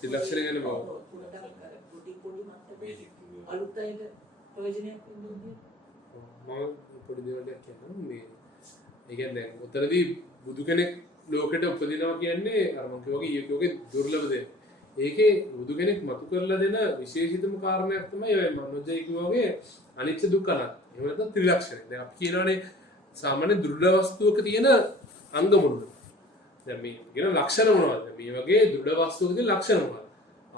ත්‍රිලක්ෂණ ගැන බව. පොඩි මට්ටමේ අලුත් අයට ප්‍රයෝජනයක් වෙන්නේ. මම පොඩි දෙයක් කියන්නම් මේ ඒ කියන්නේ දැන් උතරදී බුදු කෙනෙක් ලෝකෙට උපදිනවා කියන්නේ අර මම කියවගේ ඊයෝගේ දුර්ලභ දෙයක්. ඒකේ බුදු කෙනෙක් මතු කරලා දෙන විශේෂිතම කාරණයක් තමයි ඔය මනෝජය කියවගේ අනිච්ච දුක්ඛ අනාත්ම. එහෙම නැත්නම් ත්‍රිලක්ෂණය. දැන් අපි කියනවානේ සාමාන්‍ය දුර්ලභ වස්තුවක තියෙන අංග මොනවද? දැන් මේ කියන ලක්ෂණ මොනවද? මේ වගේ දුර්ලභ වස්තුවක තියෙන ලක්ෂණ මොනවද?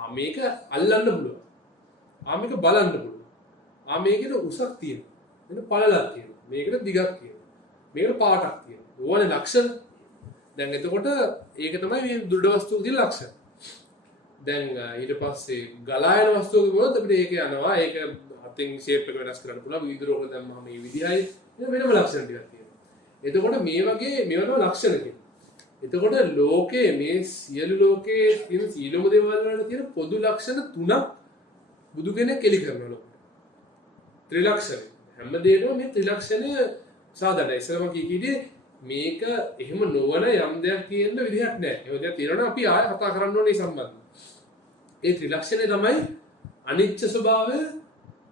මේක අල්ලන්න පුළුවන්. මේක බලන්න පුළුවන්. මේකේ උසක් තියෙනවා. මෙන්න පළලක් තියෙනවා. මේකට දිගක් තියෙනවා. මේකට පාටක් තියෙනවා. ඕනේ ලක්ෂණ. දැන් එතකොට ඒක තමයි මේ දුර්ලභ වස්තුවක තියෙන ලක්ෂණ. දැන් ඊට පස්සේ ගලායන වස්තුවක වුණොත් අපිට ඒක යනවා. ඒක අතින් ෂේප් එක වෙනස් කරන්න පුළුවන්. විවිධ රෝග දැම්මම මේ විදිහයි වෙනම ලක්ෂණ ටිකක් තියෙනවා. එතකොට මේ වගේ මේවට ලක්ෂණ කියනවා. එතකොට ලෝකයේ මේ සියලු ලෝකයේ තියෙන සීලම දේවල් වලට තියෙන පොදු ලක්ෂණ තුනක් බුදු කෙනෙක් එලි කරනවා ලෝකෙට. ත්‍රිලක්ෂණය. හැම දෙයකම මේ ත්‍රිලක්ෂණය සාධාරණයි. ඉස්සරම කීකීදී මේක එහෙම නොවන යම් දෙයක් තියෙන්න විදිහක් නැහැ. ඒ වගේ තියෙනවා අපි ආයෙ කතා කරන්න ඕනේ සම්බන්ධව. ඒ ත්‍රිලක්ෂණය තමයි අනිච්ච ස්වභාවය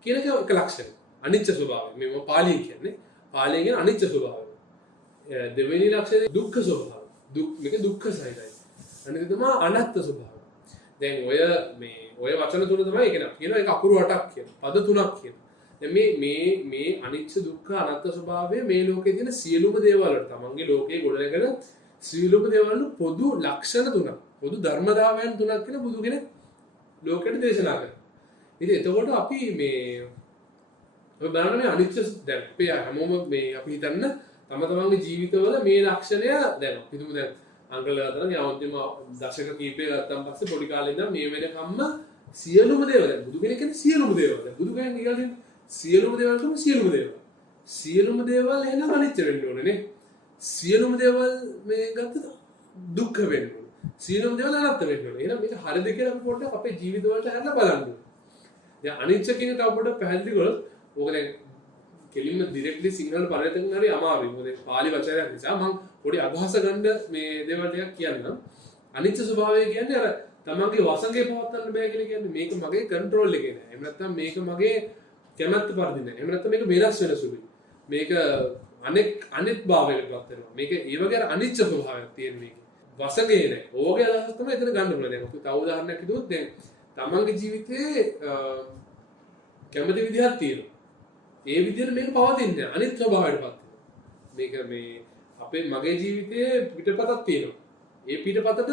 කියන එක ලක්ෂණය. අනිච්ච ස්වභාවය. මේ පාලියෙන් කියන්නේ. පාලියෙන් කියන අනිච්ච ස්වභාවය. දෙවෙනි ලක්ෂණය දුක්ඛ ස්වභාවය. මේක දුක්ඛ සහිතයි. අනිත් තමයි අනාත්ම ස්වභාවය. දැන් ඔය වචන තුන තමයි කියනවා ඒක අකුරු 8ක් කියනවා. පද 3ක් කියනවා. දැන් මේ අනිච්ච දුක්ඛ අනාත්ම ස්වභාවය මේ ලෝකේ තියෙන සියලුම දේවල් වලට තමන්ගේ ලෝකේ ගොඩනගෙන සියලුම දේවල් වල පොදු ලක්ෂණ තුනක්, පොදු ධර්මතාවයන් තුනක් කියන බුදු කෙනෙක් ලෝකෙට දේශනා කරනවා. ඉතින් එතකොට අපි බලන්න මේ අනිච්ච දැන් අපේ හැමෝම අපි හිතන්න තම තමන්ගේ ජීවිතවල මේ ලක්ෂණය දැන් හිතමු දැන් අංගල අතර යවද්දිම දශක කීපයක් ගත්තන් පස්සේ පොඩි කාලේ ඉඳන් මේ වෙනකම්ම සියලුම දේවල් බුදු කෙනෙක් කියන්නේ සියලුම දේවල් බුදු කෙනෙක් කියන්නේ සියලුම දේවල් තමයි සියලුම දේවල් එහෙනම් අනිත්‍ය වෙන්න ඕනේ නේ සියලුම දේවල් මේ ගත්තද දුක්ඛ වෙන්න ඕනේ සියලුම දේවල් අනාත්ම වෙන්න ඕනේ එහෙනම් මේක හරිද කියලා අපි පොඩ්ඩක් අපේ ජීවිත වලට හැරලා බලන්න ඕනේ දැන් අනිත්‍ය කියන එක අපිට පැහැදිලි කරොත් ඕක දැන් කෙලින්ම ඩිරෙක්ට්ලි සිංහල පරිවර්තන කරන්න හරි අමාරුයි. මොකද පාලි වචනයක් නිසා මම පොඩි අදහස ගන්න මේ දේවල් ටිකක් කියන්නම්. අනිත්‍ය ස්වභාවය කියන්නේ අර තමන්ගේ වසඟේ පවත්වන්න බෑ කියලා කියන්නේ මේක මගේ කන්ට්‍රෝල් එකේ නෑ. එහෙම නැත්නම් මේක මගේ කැමැත්ත පරිදි නෑ. එහෙම නැත්නම් මේක වෙනස් වෙන සුළුයි. මේක අනිත් භාවයකට පත් වෙනවා. මේක ඒ වගේ අර අනිත්‍ය ස්වභාවයක් තියෙන මේක. වසඟේ නෑ. ඕගේ අදහස තමයි එතන ගන්න පුළුවන්. දැන් අපි තව උදාහරණයක් කිව්වොත් දැන් තමන්ගේ ජීවිතේ කැමති විදිහක් තියෙනවා. ඒ විදිහට මේක පවතින්නේ අනිත් ස්වභාවයටපත් වෙනවා. මේක මේ අපේ මගේ ජීවිතයේ පිටපතක් තියෙනවා. ඒ පිටපතට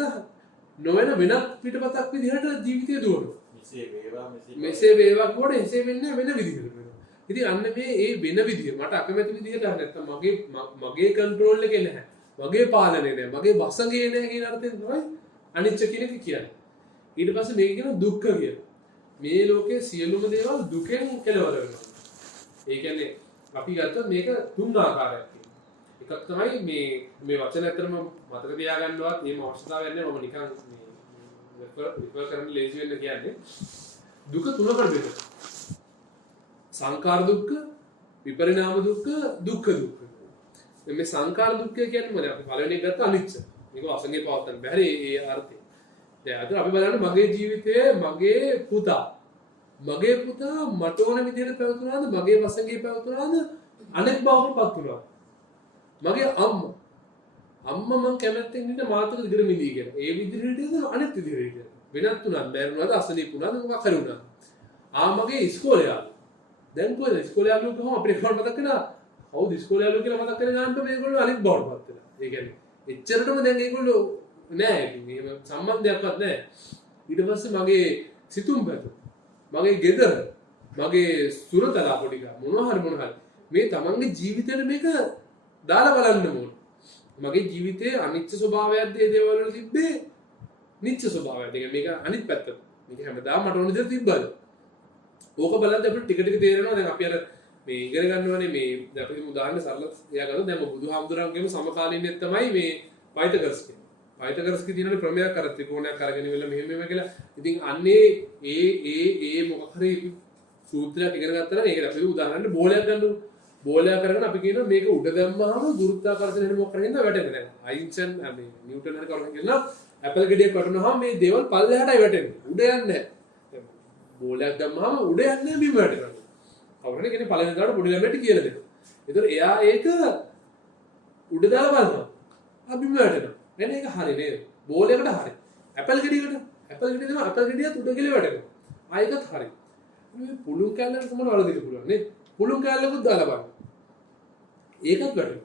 නොවන වෙනත් පිටපතක් විදිහට ජීවිතය දුවනවා. මෙසේ වේවා කොට එසේ වෙන්නේ වෙන විදිහකට වෙනවා. ඉතින් අන්න මේ වෙන විදිහ මට අකමැති විදිහට නැත්තම් මගේ කන්ට්‍රෝල් එකේ නැහැ. මගේ පාලනේ නැහැ. මගේ වසඟේ නැහැ කියන අර්ථයෙන් තමයි අනිච්ච කියන එක කියන්නේ. ඊට පස්සේ මේක කියන දුක්ඛ කියන. මේ ලෝකයේ සියලුම දේවල් දුකෙන් කෙලවර වෙනවා. ඒ කියන්නේ අපි ගත්තොත් මේක තුන් ආකාරයක් තියෙනවා. එකක් තමයි මේ වචන ඇත්තටම මතක තියාගන්නවත් මේ අවශ්‍යතාවයක් නැහැ මම නිකන් රිෆර් කරන්න ලේසි වෙන්න කියන්නේ. දුක තුනකට බෙදෙනවා. සංකාර දුක්ඛ, විපරිණාම දුක්ඛ, දුක්ඛ දුක්ඛ. මේ සංකාර දුක්ඛ කියන්නේ මොකද? අපි පළවෙනි එක ගත්ත අනිච්ච. මේක වසඟේ පවත්තන්න බැහැ ඒ අර්ථය. දැන් අද අපි බලන්න මගේ ජීවිතයේ මගේ පුතා මට ඕන විදිහට පැවතුනාද මගේ වසඟේ පැවතුනාද අනෙක් බවකටපත් වුණා මගේ අම්මා මම කැමැත්තෙන් ඉන්න මාතෘක දිගට මිදී කියලා ඒ විදිහට අනෙක් විදිහට වෙනත් තුනක් බැරිුණාද අසනීප වුණාද මොකක් හරි වුණා මගේ ඉස්කෝලේ යාළුවා දැන් කොහෙද ඉස්කෝලේ යාළුවෝ කොහොම අපිට කවුරුත් මතක් කරනවා කවුද ඉස්කෝලේ යාළුවෝ කියලා මතක් කරගෙන ගන්නට මේගොල්ලෝ අනෙක් බවටපත් වෙනවා ඒ කියන්නේ එච්චරටම දැන් ඒගොල්ලෝ නෑ එහෙම සම්බන්ධයක්වත් නෑ ඊට පස්සේ මගේ සිතුම් පැතුම් මගේ ගෙදර මගේ සුරතලා පොඩි ගා මොනවා හරි මේ තමන්ගේ ජීවිතේට මේක දාලා බලන්න ඕන මගේ ජීවිතයේ අනිත්‍ය ස්වභාවයක් ඒ දේවල් වල තිබ්බේ නිත්‍ය ස්වභාවයක් ඒක මේක අනිත් පැත්ත මේක හැමදාම මට ඕන විදිහට තිබ්බද ඕක බලද්දී අපිට ටික ටික තේරෙනවා දැන් අපි අර මේ ඉගෙන ගන්නවනේ මේ දැන් අපි උදාහරණ සරල එයා ගත්තොත් දැන් බුදුහාමුදුරන්ගේම සමකාලීනෙත් තමයි මේ පයිතගර්ස් කියන්නේ පයිතගර්ස්ගේ තියෙන ප්‍රමේයයක් අර ත්‍රිකෝණයක් අරගෙන ඉවල මෙහෙම කියලා. ඉතින් අන්නේ ඒ මොකක් හරි සූත්‍රයක් ඉගෙන ගත්තා නම් ඒකට අපි උදාහරණයක් බෝලයක් ගන්නු. බෝලයක් කරගෙන අපි කියනවා මේක උඩ දැම්මහම ගුරුත්වාකර්ෂණය මොකක් කරගෙන වැටෙන්නේ නැහැ. අයින්ස්ටයින් මේ නිව්ටන් හරි කවුරුන් කියනවා ඇපල් ගෙඩියක් වටුනහම මේ දේවල් පල්ලෙහාටයි වැටෙන්නේ. උඩ යන්නේ නැහැ. බෝලයක් දැම්මම උඩ යන්නේ නැහැ බිම වැටෙනවා. කවුරුහරි කෙනෙක් පළවෙනි දාට පොඩි ළමයට කියලා දෙනවා. ඒතර එයා ඒක උඩ දාලා බලනවා. බිම වැටෙනවා. නේද? ඒක හරි නේද? බෝලයකට හරි. ඇපල් ගෙඩියකට ඇපල් ගෙඩිය දෙනවා ඇපල් ගෙඩියත් උඩ ගිහලා වැටෙනවා. ආයෙත් හරි. මේ පුළුන් කැල්ලකට තමයි වලදින්න පුළුවන් නේ. පුළුන් කැල්ලකුත් දාලා බලන්න. ඒකත් වැටෙනවා.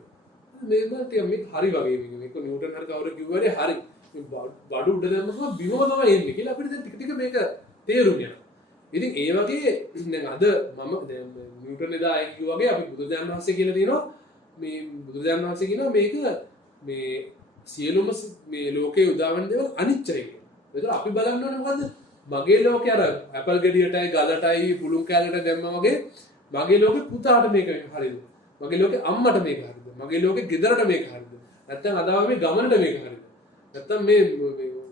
මේක හරි වගේ මේක නිව්ටන් හරි කවුරු කිව්වනේ හරි. මේ බඩු උඩ දැම්මම බිමම තමයි එන්නේ කියලා අපිට දැන් ටික ටික මේක තේරුම් යනවා. ඉතින් ඒ වගේ දැන් අද මම දැන් නිව්ටන් එදා අය කිව්වා වගේ අපි බුදුදහම වහන්සේ කියලා තියෙනවා මේ බුදුදහම වහන්සේ කියනවා මේක මේ සියලුම මේ ලෝකේ උදාවන දේවල් අනිත්‍යයි කියලා. ඒතර අපි බලන්න ඕනේ මොකද්ද? මගේ ලෝකේ අර ඇපල් ගෙඩියටයි ගලටයි පුළුන් කැලට දැම්මා වගේ මගේ ලෝකේ පුතාට මේක හරිද? මගේ ලෝකේ අම්මට මේක හරිද? මගේ ලෝකේ ගෙදරට මේක හරිද? නැත්නම් අදාව මේ ගමනට මේක හරිද? නැත්නම් මේ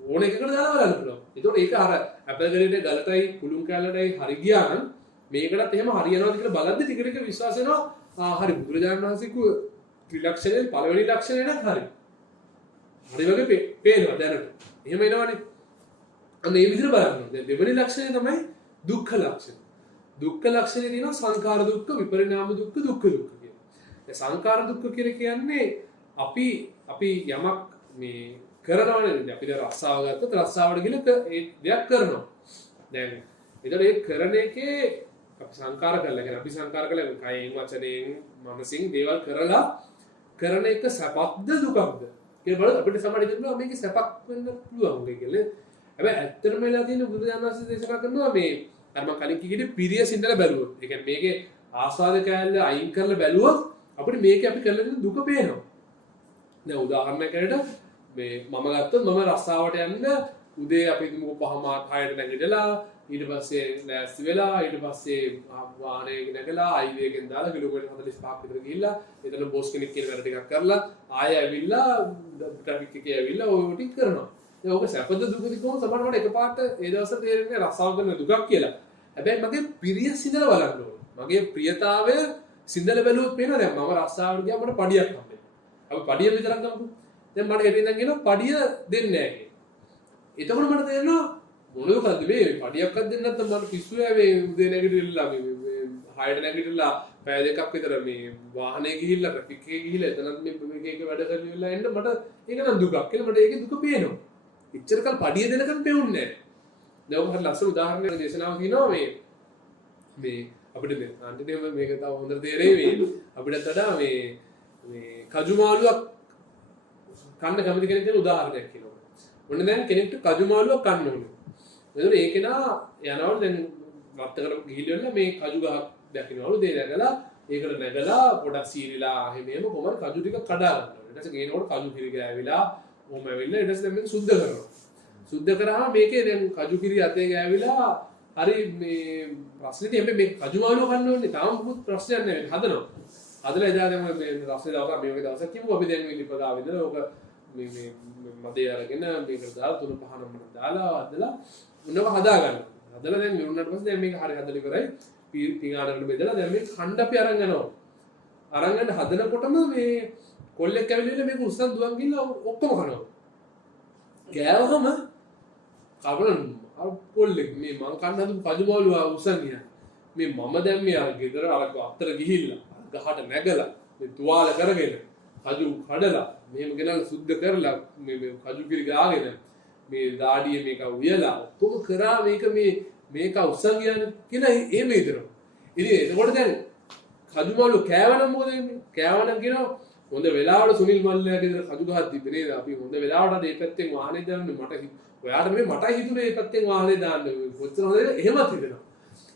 ඕන එකකට දාලා බලන්න පුළුවන්. ඒතකොට ඒක අර ඇපල් ගෙඩියට ගලටයි පුළුන් කැලටයි හරි ගියා නම් මේකටත් එහෙම හරියනවාද කියලා බලද්දි ටික ටික විශ්වාස වෙනවා. හරි බුදුරජාණන් වහන්සේ කිව්ව ත්‍රිලක්ෂණයෙන් පළවෙනි ලක්ෂණය නම් හරි. හරි වගේ පේනවා දැනට. එහෙම එනවනේ. අන්න ඒ විදිහට බලන්න. දැන් දෙවෙනි ලක්ෂණය තමයි දුක්ඛ ලක්ෂණය. දුක්ඛ ලක්ෂණේ තියෙනවා සංඛාර දුක්ඛ, විපරිණාම දුක්ඛ, දුක්ඛ දුක්ඛ කියලා. ඒ සංඛාර දුක්ඛ කියලා කියන්නේ අපි යමක් මේ කරනවනේ. අපි දැන් රස්සාව ගත්තොත් රස්සාවට ගිහලා ඒ දෙයක් කරනවා. දැන් ඒතර ඒ කරන එකේ අපි සංඛාර කරලා කියන්නේ අපි සංඛාර කරලා කයෙන් වචනයෙන් මනසින් දේවල් කරලා කරන එක සැපක්ද දුකක්ද කියලා බලද්දී අපිට සමහර දෙයක් මේක සැපක් වෙන්න පුළුවන් කියලා. හැබැයි ඇත්තටම වෙලා තියෙන බුදුදහම දේශනා කරනවා මේ අර මම කලින් කිව්වේ පිරිය සින්දලා බැලුවොත්. ඒ කියන්නේ මේකේ ආස්වාද කැලල අයින් කරලා බැලුවොත් අපිට මේක අපි කරලා තියෙන දුක පේනවා. දැන් උදාහරණයකට මේ මම ගත්තොත් මම රස්සාවට යන්න උදේ අපි මොකක් 5:00ට නැගිටලා ඊට පස්සේ ලෑස්ති වෙලා ඊට පස්සේ වාහනේ නැගලා හයිවේ එකෙන් දාලා කිලෝමීටර් 45ක් විතර ගිහිල්ලා එතන බොස් කෙනෙක් කියන වැඩ ටිකක් කරලා ආයෙ ඇවිල්ලා ට්‍රැෆික් එකේ ඇවිල්ලා ඔය ටික කරනවා. දැන් ඔක සැපද දුකද කොහොමද සමහර මට එකපාරට ඒ දවස්වල තේරෙන්නේ රස්සාව කරන දුකක් කියලා. හැබැයි මගේ ප්‍රිය සිඳලා බලන්න ඕනේ. මගේ ප්‍රියතාවය සිඳලා බැලුවොත් පේනවා දැන් මම රස්සාවට ගියාම මට පඩියක් හම්බෙනවා. අපි පඩිය විතරක් ගමුකෝ. දැන් මට හෙටින් ඉඳන් කියනවා පඩිය දෙන්නේ නැහැ කියලා. එතකොට මට තේරෙනවා මොනවද මේ පඩියක්වත් දෙන්නේ නැත්නම් මට පිස්සු යවේ උදේ නැගිටිලා මේ 6ට නැගිටිලා පැය දෙකක් විතර මේ වාහනේ ගිහිල්ලා ට්‍රැෆික් එකේ ගිහිල්ලා එතනත් මේ මේක වැඩ කරලා එන්න මට ඒක නම් දුකක් කියලා මට ඒකේ දුක පේනවා. ඉච්චර කල් පඩිය දෙනකන් පෙවුන්නේ නැහැ. දැන් ඔක හරි ලස්සන උදාහරණයක් දේශනාවක් කියනවා මේ අපිට මේ අන්තිමේම මේක තව හොඳට තේරෙයි මේ අපිට වඩා මේ කජු මාළුවක් කන්න කැමති කෙනෙක් කියන උදාහරණයක් කියනවා. ඔන්න දැන් කෙනෙක්ට කජු මාළුවක් කන්න ඕනේ. එතකොට ඒක නා යනවලු දැන් වත්තකට ගිහිල්ලා මේ කජු ගහක් දැකිනවලු දේ නැගලා ඒකට නැගලා පොඩක් සීරිලා එහෙම කොහමද කජු ටික කඩා ගන්නවා. ඊට පස්සේ ගේනකොට කජු කිරි ගෑවිලා ඔහම ඇවිල්ලා ඊට පස්සේ මේක සුද්ධ කරනවා. සුද්ධ කරාම මේකේ දැන් කජු කිරි අතේ ගෑවිලා හරි මේ ප්‍රශ්නේ තියෙන්නේ මේ කජු මාළුව කන්න ඕනේ. තාම මොකුත් ප්‍රශ්නයක් නැහැ. හදනවා. හදලා එදා දැන් මේ රස්නේ දවසක් මේ වගේ දවසක් කිව්වා අපි දැන් මේ ලිපදා විදලා ඕක මේ මදේ අරගෙන මේකට දාලා 3-5 නම්බර දාලා හදලා උනව හදා ගන්නවා. හදලා දැන් ඉවරුනට පස්සේ දැන් මේක හරි හදලා ඉවරයි. පිඟානකට බෙදලා දැන් මේ ඛණ්ඩ අපි අරන් යනවා. අරන් යන හදනකොටම මේ කොල්ලෙක් ඇවිල්ලා මේක උස්සන් දුවන් ගිහලා ඔක්කොම කනවා. ගෑවහම කවුරුන් කොල්ලෙක් මේ මං කන්න හදපු කජු මාළුව උස්සන් ගියා. මේ මම දැන් මේ අර ගෙදර අර අතර ගිහිල්ලා ගහට නැගලා මේ තුවාල කරගෙන කජු කඩලා මෙහෙම ගෙනල්ලා සුද්ධ කරලා මේ කජු කිරි ගාගෙන මේ දාඩිය මේක උයලා ඔක්කොම කරා මේක උස්සන් ගියානේ කියලා එහෙම හිතනවා. ඉතින් එතකොට දැන් කජු මාළුව කෑවනම් මොකද වෙන්නේ? කෑවනම් කියනවා හොඳ වෙලාවට සුනිල් මල්ලයාගේ ගෙදර කජු ගහක් තිබ්බේ නේද? අපි හොඳ වෙලාවට මේ පැත්තෙන් වාහනේ දාන්නේ මට ඔයාට මේ මටයි හිතුනේ මේ පැත්තෙන් වාහනේ දාන්න. කොච්චර හොඳද එහෙමත් හිතෙනවා.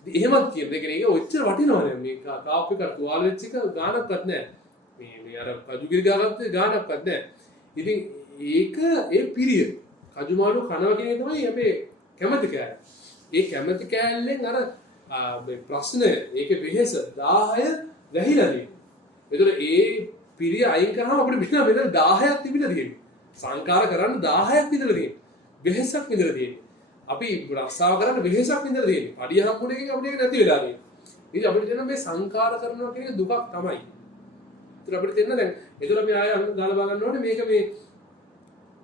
ඉතින් එහෙමත් කියන්නේ ඒ කියන්නේ ඒක ඔච්චර වටිනවනේ මේ කාප් එක තුවාල වෙච්ච එක ගානක්වත් නැහැ. මේ අර කජු කිරි ගානක්වත් ගානක්වත් නැහැ. ඉතින් ඒක ඒ පිරිය කජු මාළු කනවා කියන එක තමයි අපි කැමති කෑල්ල. ඒ කැමති කෑල්ලෙන් අර මේ ප්‍රශ්න ඒකේ වෙහෙස 1000 වැහිලා තියෙනවා. ඒතර ඒ පිරිය අයින් කරාම අපිට වෙන 1000ක් තිබිලා තියෙනවා. සංකාර කරන්න 1000ක් විතර තියෙනවා. වෙහෙසක් විතර තියෙනවා. අපි රස්සාව කරන්න වෙහෙසක් විතර තියෙනවා. අඩිය හම්බුනේ එකකින් අපිට ඒක නැති වෙලා තියෙනවා. ඉතින් අපිට තියෙන මේ සංකාර කරනවා කියන දුකක් තමයි. ඒතර අපිට තියෙන දැන් ඒතර අපි ආය දාලා බලන්න ඕනේ මේක මේ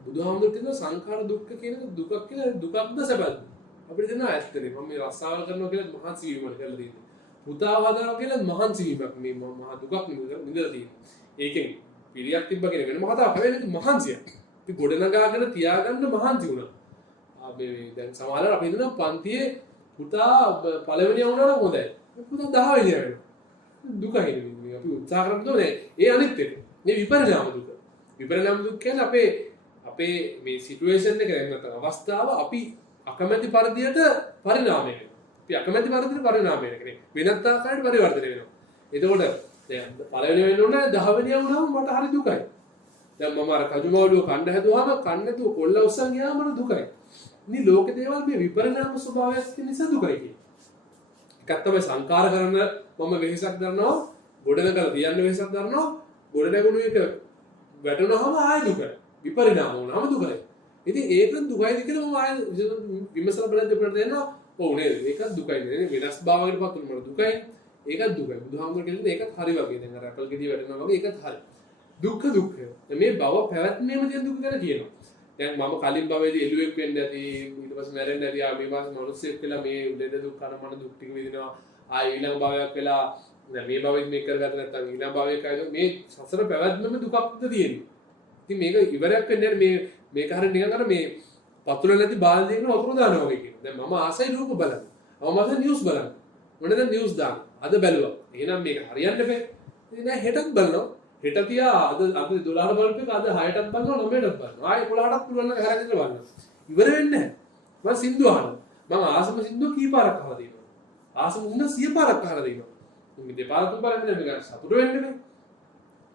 බුදුහාමුදුරුවෝ කියන සංඛාර දුක්ඛ කියන දුකක් කියලා දුකක්ද සැපද? අපිට දෙනවා ඇත්තනේ. මම මේ රස්සාවල් කරනවා කියලා මහන්සි වීමකට කරලා තියෙන්නේ. පුතාව හදනවා කියලා මහන්සි වීමක් මේ මහා දුකක් නිදලා තියෙන්නේ. ඒකෙන් පිළියක් තිබ්බ කියන වෙනම කතාවක් වෙන්නේ මහන්සියක්. ඉතින් ගොඩනගාගෙන තියාගන්න මහන්සි වුණා. මේ දැන් සමහරවල් අපි හිතනවා පන්තියේ පුතා පළවෙනියා වුණා නම් හොඳයි. පුතා 10 වෙනියා වෙනවා. දුකයි නෙමෙයි. අපි උත්සාහ කරන්නේ ඒ අනිත් එක. මේ විපරිණාම දුක. විපරිණාම දුක කියන්නේ අපේ මේ සිටුේෂන් එක නැත්නම් අවස්ථාව අපි අකමැති පරිදියට පරිණාමය වෙනවා. අපි අකමැති පරිදියට පරිණාමය වෙනවා. වෙනත් ආකාරයකට පරිවර්තනය වෙනවා. එතකොට දැන් පළවෙනි වෙන්න ඕනේ 10 වෙනියා වුණාම මට හරි දුකයි. දැන් මම අර කජුමවලුව කන්න හැදුවාම කන්න නැතුව කොල්ල උස්සන් ගියාම මට දුකයි. ඉතින් ලෝක දේවල් මේ විපරිණාම ස්වභාවයක් නිසා දුකයි කියන්නේ. එකක් තමයි සංකාර කරන මම වෙහසක් දරනවා, ගොඩනගලා තියන්න වෙහසක් දරනවා, ගොඩ නැගුණු එක වැටුනහම ආය දුකයි. විපරිණාම වුණාම දුකයි. ඉතින් ඒක දුකයිද කියලා මම ආය විමසලා බලද්දී අපිට තේරෙනවා ඔව් නේද මේක දුකයි නේද වෙනස් භාවයකට පත් වුණාම දුකයි ඒකත් දුකයි. බුදුහාමුදුරුවෝ කියන්නේ ඒකත් හරි වගේ. දැන් අර අපල් ගෙඩිය වැටෙනවා වගේ ඒකත් හරි. දුක්ඛ දුක්ඛය. මේ භව පැවැත්මේම තියෙන දුක ගැන කියනවා. දැන් මම කලින් භවයේදී එළුවෙක් වෙන්න ඇති ඊට පස්සේ මැරෙන්න ඇති ආ මේ වාසේ මිනිස්සෙක් කියලා මේ උදේද දුක් කරන මන දුක් ටික විඳිනවා ආ ඊළඟ භවයක් වෙලා දැන් මේ භවෙත් මේක කරගත්ත නැත්නම් ඊළඟ භවයක ආයතන මේ සසර පැවැත්මම දුකක්ද තියෙන්නේ. ඉතින් මේක ඉවරයක් වෙන්නේ නැහැ මේක හරිය නිකන් අර මේ පතුල නැති බාල්දියකට වතුර දානවා වගේ කියනවා. දැන් මම ආසයි රූප බලන්න. මම ආසයි නිවුස් බලන්න. මොන දැන් නිවුස් දාන්න. අද බැලුවා. එහෙනම් මේක හරියන්න බෑ. ඉතින් නෑ හෙටත් බලනවා. හෙට තියා අද 12ට බලපු එක අද 6ටත් බලනවා 9ටත් බලනවා. ආයෙ 11ටත් පුළුවන් නම් හැරගෙන බලන්න. ඉවර වෙන්නේ නැහැ. මම සින්දු අහනවා. මම ආසම සින්දුව කීපාරක් අහලා තියෙනවා. ආසම උන්න 100 පාරක් අහලා තියෙනවා. මේ දෙපාරක් තුන්පාරක් නෙමෙයි මේක සතුට වෙන්නේ නේ.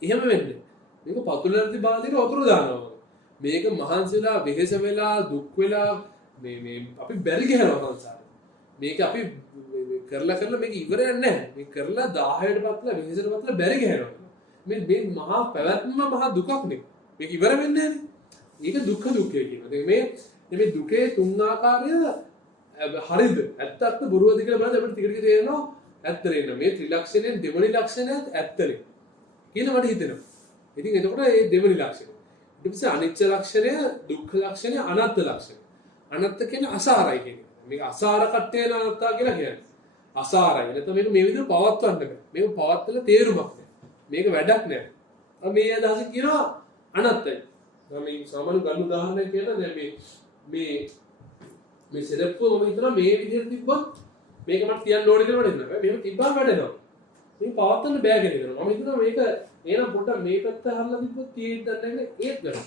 එහෙම වෙන්නේ. මේක පතුලට බාල්දියට වතුර දානවා. මේක මහන්සිලා වෙහෙස වෙලා දුක් වෙලා මේ අපි බැරි ගහනවා සංසාරේ. මේක අපි කරලා මේක ඉවරයක් නැහැ. මේ කරලා 10ට පත්ලා වෙහෙසට පත්ලා බැරි ගහනවා. මේ මහා පැවැත්ම මහා දුකක් නේ. මේක ඉවර වෙන්නේ නැහැ. ඒක දුක්ඛ දුක්ඛය කියනවා. මේ දුකේ තුන් ආකාරය හරිද? ඇත්තක්ද බොරුවද කියලා බලද්දී අපිට ටික ටික තේරෙනවා ඇත්ත නේද? මේ ත්‍රිලක්ෂණයෙන් දෙවෙනි ලක්ෂණයත් ඇත්තනේ. කියලා මට හිතෙනවා. ඉතින් එතකොට මේ දෙවෙනි ලක්ෂණය. ඊට පස්සේ අනිච්ච ලක්ෂණය, දුක්ඛ ලක්ෂණය, අනාත්ම ලක්ෂණය. අනාත්ම කියන්නේ අසාරයි කියන්නේ. මේක අසාර කට්ටේන අනාත්තා කියලා කියන්නේ. අසාරයි. නැත්නම් මේක මේ විදිහට පවත්වන්න බෑ. මේක පවත්වලා තේරුමක් නැහැ. මේක වැඩක් නෑ. මේ අදහස කියනවා අනත්තයි. මේ සාමාන්‍ය ගන්න උදාහරණයක් කියනවා දැන් මේ සෙරප්පුව මම හිතනවා මේ විදිහට තිබ්බොත් මේක මට තියන්න ඕනේ කියලා මට හිතෙනවා. මේක තිබ්බම වැඩෙනවා. මේක පවත්වන්න බෑ කියලා හිතනවා. මම හිතනවා මේක එනම් පොඩ්ඩක් මේ පැත්ත හරලා තිබ්බොත් තියෙද්ද නැහැ ඒත් ගන්නවා.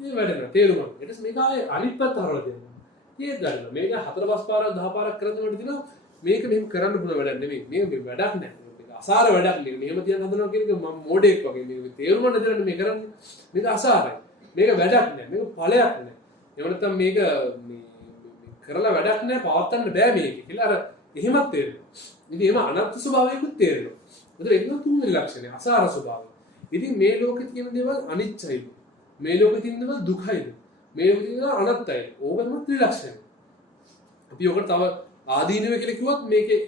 මේ වැඩෙනවා තේරුමක්. ඊට පස්සේ මේක ආයේ අනිත් පැත්ත හරලා දෙනවා. ඒත් ගන්නවා. මේක 4-5 පාරක් 10 පාරක් කරද්දී මට හිතෙනවා මේක මෙහෙම කරන්න පුළුවන් වැඩක් නෙමෙයි. මේක වැඩක් නෑ. අසාර වැඩක් නෙවෙයි. මෙහෙම තියන් හදනවා කියන එක මම මොඩෙක් වගේ මේක තේරුම නැදරන්නේ මේ කරන්නේ. මේක අසාරයි. මේක වැඩක් නෑ. මේක ඵලයක් නෑ. එහෙම නැත්නම් මේක මේ කරලා වැඩක් නෑ පවත්වන්න බෑ මේක කියලා අර එහෙමත් තේරෙනවා. ඉතින් එහෙම අනත්ත් ස්වභාවයකුත් තේරෙනවා. ඒතර ඒක තුන්වෙනි ලක්ෂණය අසාර ස්වභාවය. ඉතින් මේ ලෝකේ තියෙන දේවල් අනිච්චයි. මේ ලෝකේ තියෙන දේවල් දුකයි. මේ ලෝකේ තියෙන අනත්තයි. ඕකම ත්‍රිලක්ෂණය. අපි ඔකට තව ආදීනව කියලා කිව්වොත් මේකේ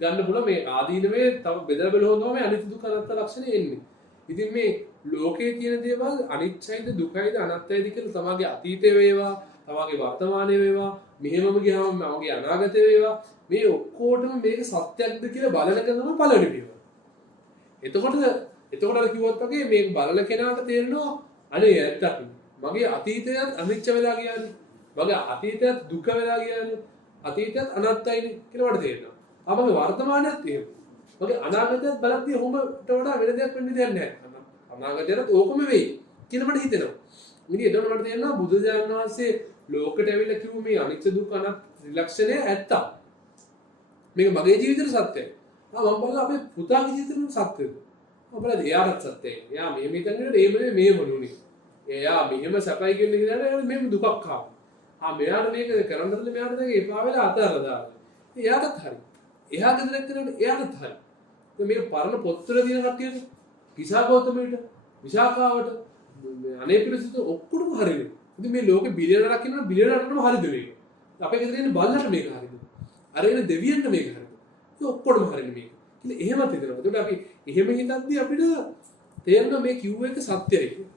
ගන්න පුළුවන් මේ ආදීනවේ තව බෙදලා බලුවොත් තමයි අනිත්‍ය දුක්ඛ අනාත්ම ලක්ෂණය එන්නේ. ඉතින් මේ ලෝකයේ තියෙන දේවල් අනිත්‍යයිද දුකයිද අනාත්මයිද කියලා තමගේ අතීතේ වේවා, තමගේ වර්තමානයේ වේවා, මෙහෙමම ගියාම මගේ අනාගතේ වේවා මේ ඔක්කොටම මේක සත්‍යක්ද කියලා බලන එක තමයි පළවෙනි පියවර. එතකොට අර කිව්වොත් වගේ මේක බලන කෙනාට තේරෙනවා අනේ ඇත්තක්. මගේ අතීතයත් අනිත්‍ය වෙලා ගියානේ. මගේ අතීතයත් දුක වෙලා ගියානේ. අතීතයත් අනාත්මයිනේ කියලා මට තේරෙනවා. අපගේ වර්තමානයත් එහෙම. මගේ අනාගතයත් බලද්දී ඔහොමට වඩා වෙන දෙයක් වෙන්න දෙයක් නැහැ. අනාගතයත් ඕකම වෙයි කියලා මට හිතෙනවා. ඉතින් එතකොට මට තේරෙනවා බුදුරජාණන් වහන්සේ ලෝකෙට ඇවිල්ලා කිව්ව මේ අනිත්‍ය දුක්ඛ අනාත්ම ත්‍රිලක්ෂණය ඇත්ත. මේක මගේ ජීවිතේට සත්‍යයි. මම බලලා අපේ පුතාගේ ජීවිතේට සත්‍යද? මම බලලා එයාට සත්‍යයි. එයා මෙහෙම හිතන්නේ මේ මොනුනේ. එයා මෙහෙම සැපයි කියලා හිතනවා මෙහෙම දුකක් ආවා. මෙයාට මේක කරන්න දෙන්න මෙයාට දැන් එපා වෙලා අතහැරලා දානවා. එයාටත් හරි. එහා ගෙදර එක්කනට එයාටත් හරි. මේ පරණ පොත්වල තියෙන කට්ටියට කිසాగෞතමයට විශාඛාවට අනේ පිළිසිත ඔක්කොම හරිනේ. ඉතින් මේ ලෝකේ බිලියනරක් ඉන්නවා බිලියනරටම හරිද මේක? අපේ ගෙදර ඉන්න බල්ලට මේක හරිද? අර එන දෙවියන්ට මේක හරිද? ඒ ඔක්කොම හරිනේ මේක. ඉතින් එහෙමත් හිතනවා. ඒකට අපි එහෙම හිතද්දී අපිට තේරෙනවා මේ කිව්ව එක සත්‍යයි කියලා.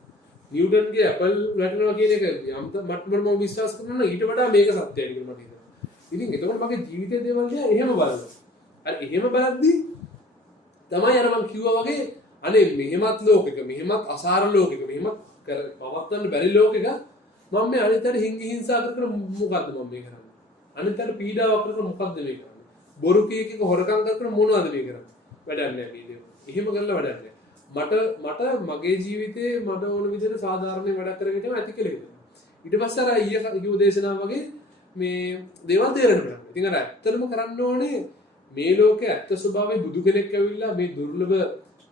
නිව්ටන්ගේ ඇපල් වැටෙනවා කියන එක යම් මට්ටමකට මම විශ්වාස කරනවා නම් ඊට වඩා මේක සත්‍යයි කියලා මට හිතෙනවා. ඉතින් එතකොට මගේ ජීවිතයේ දේවල් දිහා එහෙම බලනවා. අර එහෙම බලද්දී තමයි අර මම කිව්වා වගේ අනේ මෙහෙමත් ලෝකෙක මෙහෙමත් අසාර ලෝකෙක මෙහෙමත් පවත්වන්න බැරි ලෝකෙක මම මේ අනිතර හිංගි හිංසා කර මොකද්ද මම මේ කරන්නේ? අනිතර පීඩාවක් කර මොකද්ද මේ කරන්නේ? බොරු කීකක හොරකම් කර මොනවද මේ කරන්නේ? වැඩක් නැහැ මේ දේවල්. එහෙම කරලා වැඩක් නැහැ. මට මගේ ජීවිතේ මට ඕන විදිහට සාධාරණ වැඩක් කරගෙන යන්න ඇති කියලා හිතෙනවා. ඊට පස්සේ අර ඊයේ කිව්ව දේශනාව වගේ මේ දේවල් තේරෙන්න ගන්නවා. ඉතින් අර ඇත්තටම කරන්න ඕනේ මේ ලෝකයේ ඇත්ත ස්වභාවය බුදු කෙනෙක් ඇවිල්ලා මේ දුර්ලභ